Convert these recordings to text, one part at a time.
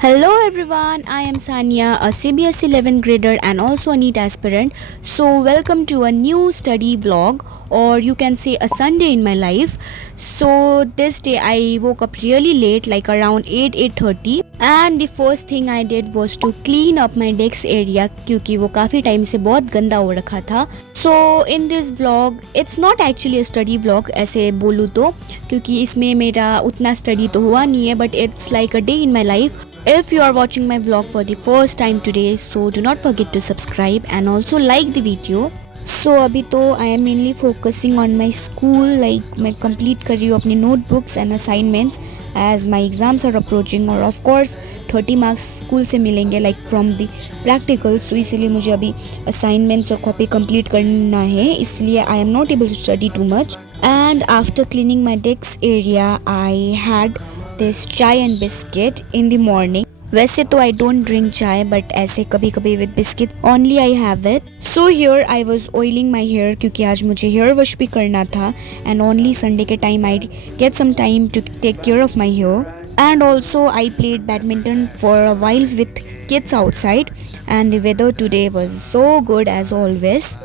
Hello everyone, I am Sania, a CBSE 11th grader and also a NEET aspirant. So, welcome to a new study vlog, or you can say a Sunday in my life. So, this day I woke up really late, like around 8:30, and the first thing I did was to clean up my desk area क्योंकि वो काफ़ी time से बहुत गंदा हो रखा था. So, in this vlog, it's not actually a study vlog ऐसे बोलूँ तो, क्योंकि इसमें मेरा उतना स्टडी तो हुआ नहीं है, but it's like a day in my life. If you are watching my vlog for the first time today, so do not forget to subscribe and also like the video. So अभी तो I am mainly focusing on my school, like मैं complete कर रही हूँ अपनी notebooks and assignments as my exams are approaching, और of course 30 marks school से मिलेंगे like from the practical. So इसीलिए मुझे अभी assignments और copy complete करना है, इसलिए I am not able to study too much. And after cleaning my desk area, I had this chai and biscuit in the morning. वैसे तो I don't drink chai, but ऐसे कभी कभी with biscuit only I have it. So here I was oiling my hair क्योंकि आज मुझे hair wash भी करना था, and only Sunday के time I get some time to take care of my hair. And also I played badminton for a while with kids outside, and the weather today was so good as always.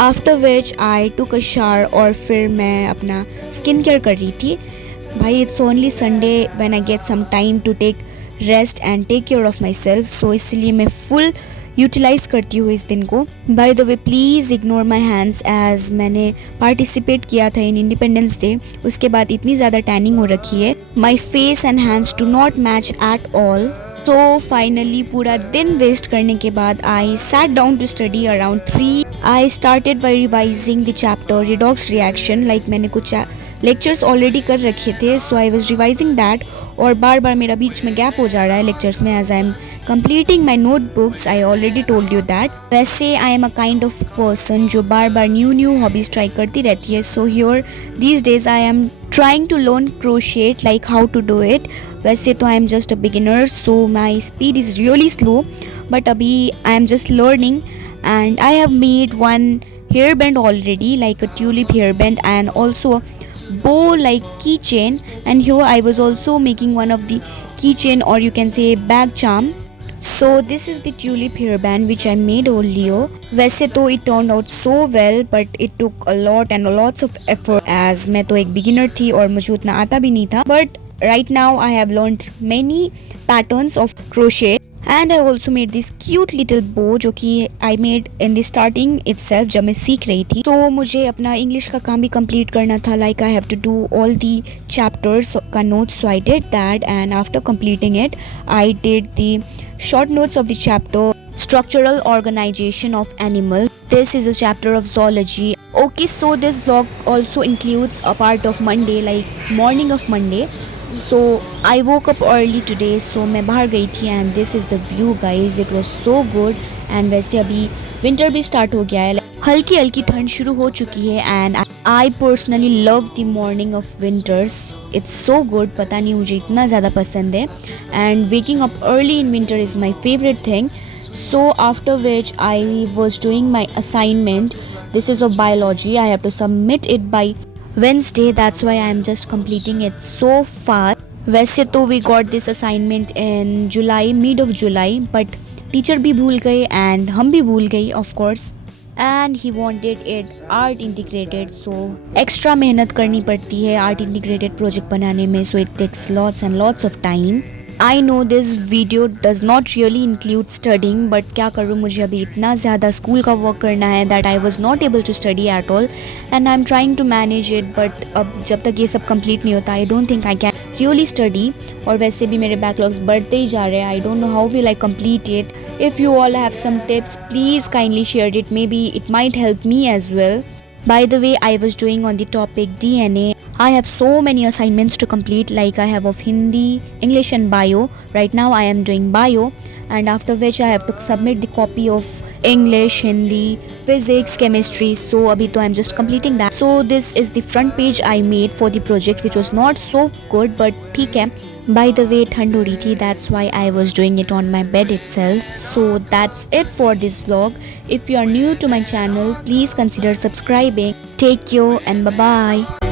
After which I took a shower, और फिर मैं अपना skin care कर रही थी. भाई it's only Sunday when I get some time to take rest and take care of myself, so इसलिए मैं फुल यूटिलाइज़ करती हूँ इस दिन को. By the way please ignore my hands, as मैंने पार्टिसिपेट किया था इन इंडिपेंडेंस डे, उसके बाद इतनी ज़्यादा टैनिंग हो रखी है. My face and hands do not match at all. तो फाइनली पूरा दिन वेस्ट करने के बाद I sat down to study around 3. I started by revising the chapter redox reaction. Like मैंने कुछ लेक्चर्स ऑलरेडी कर रखे थे, so I was revising that, और बार बार मेरा बीच में गैप हो जा रहा है लेक्चर्स में as I am completing my notebooks. I already told you that. वैसे I am a kind of person जो बार बार न्यू हॉबीज ट्राई करती रहती है. So here these days I am trying to learn crochet, like how to do it. वैसे तो I am just a beginner, so my speed is really slow, but अभी I am just learning, and I have made one hairband already, like a tulip hairband, and also a bow like keychain. And here I was also making one of the keychain, or you can say bag charm. So this is the tulip hairband which I made earlier. वैसे तो it turned out so well, but it took a lot and lots of effort, as मैं तो एक beginner थी और मुझे उतना आता भी नहीं था. But right now I have learned many patterns of crochet, and I also made this cute little bow जो कि I made in the starting itself जब मैं सीख रही थी. तो मुझे अपना English का काम भी complete करना था, like I have to do all the chapters का notes, so I did that, and after completing it I did the short notes of the chapter structural organization of animal. This is a chapter of zoology. Okay, so this vlog also includes a part of Monday, like morning of Monday. So I woke up early today, so मैं बाहर गई थी, and this is the view guys, it was so good. And वैसे अभी winter भी start हो गया है, हल्की हल्की ठंड शुरू हो चुकी है, and I personally love the morning of winters. It's so good, पता नहीं मुझे इतना ज़्यादा पसंद है, and waking up early in winter is my favorite thing. So after which I was doing my assignment. This is of biology. I have to submit it by Wednesday. That's why I am just completing it so fast. वैसे तो we got this assignment in July, mid of July, but teacher भी भूल गए and हम भी भूल गई of course. And he wanted it art integrated, so extra मेहनत करनी पड़ती है art integrated project बनाने में, so it takes lots and lots of time. I know this video does not really include studying, but क्या करूँ, मुझे अभी इतना ज़्यादा स्कूल का वर्क करना है that I was not able to study at all, and I'm trying to manage it. But अब जब तक ये सब complete नहीं होता, I don't think I can really study. और वैसे भी मेरे backlogs बढ़ते ही जा रहे हैं. I don't know how will I complete it. If you all have some tips, please kindly share it. Maybe it might help me as well. By the way, I was doing on the topic DNA. I have so many assignments to complete, like I have of Hindi, English and bio. Right now I am doing bio, and after which I have to submit the copy of English, Hindi, physics, chemistry. So abhi to I'm just completing that. So this is the front page I made for the project, which was not so good, but theek hai. By the way, ठंड हो रही थी, that's why I was doing it on my bed itself. So that's it for this vlog. If you are new to my channel, please consider subscribing. Take care and bye bye.